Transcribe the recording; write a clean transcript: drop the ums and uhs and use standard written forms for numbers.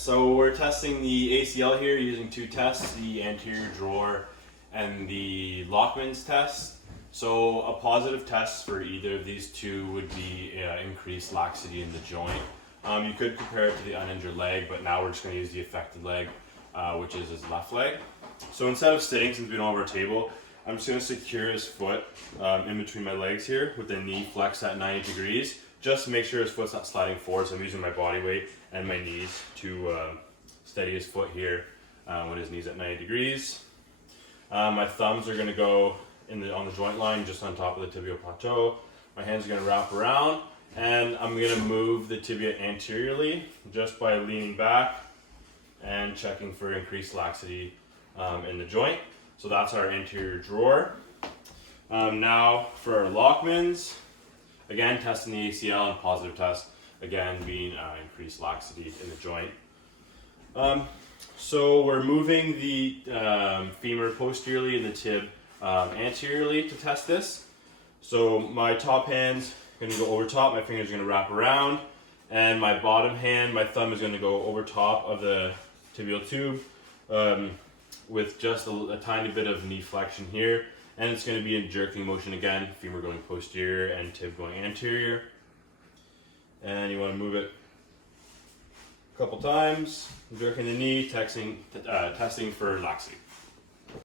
So we're testing the ACL here using two tests, the anterior drawer and the Lachman's test. So a positive test for either of these two would be increased laxity in the joint. You could compare it to the uninjured leg, but now we're just going to use the affected leg, which is his left leg. So instead of sitting, since we don't have our table, I'm just going to secure his foot in between my legs here with the knee flexed at 90 degrees, just to make sure his foot's not sliding forward. So I'm using my body weight and my knees to steady his foot here when his knee's at 90 degrees. My thumbs are going to go on the joint line just on top of the tibial plateau. My hands are going to wrap around, and I'm going to move the tibia anteriorly just by leaning back and checking for increased laxity in the joint. So that's our anterior drawer. Now for our Lachman's, again testing the ACL and positive test, again being increased laxity in the joint. So we're moving the femur posteriorly and the tib anteriorly to test this. So my top hand's going to go over top, my fingers are going to wrap around, and my bottom hand, my thumb is going to go over top of the tibial tube with just a tiny bit of knee flexion here, and it's going to be in jerking motion again, femur going posterior and tib going anterior. And you want to move it a couple times, jerking the knee, testing for laxity.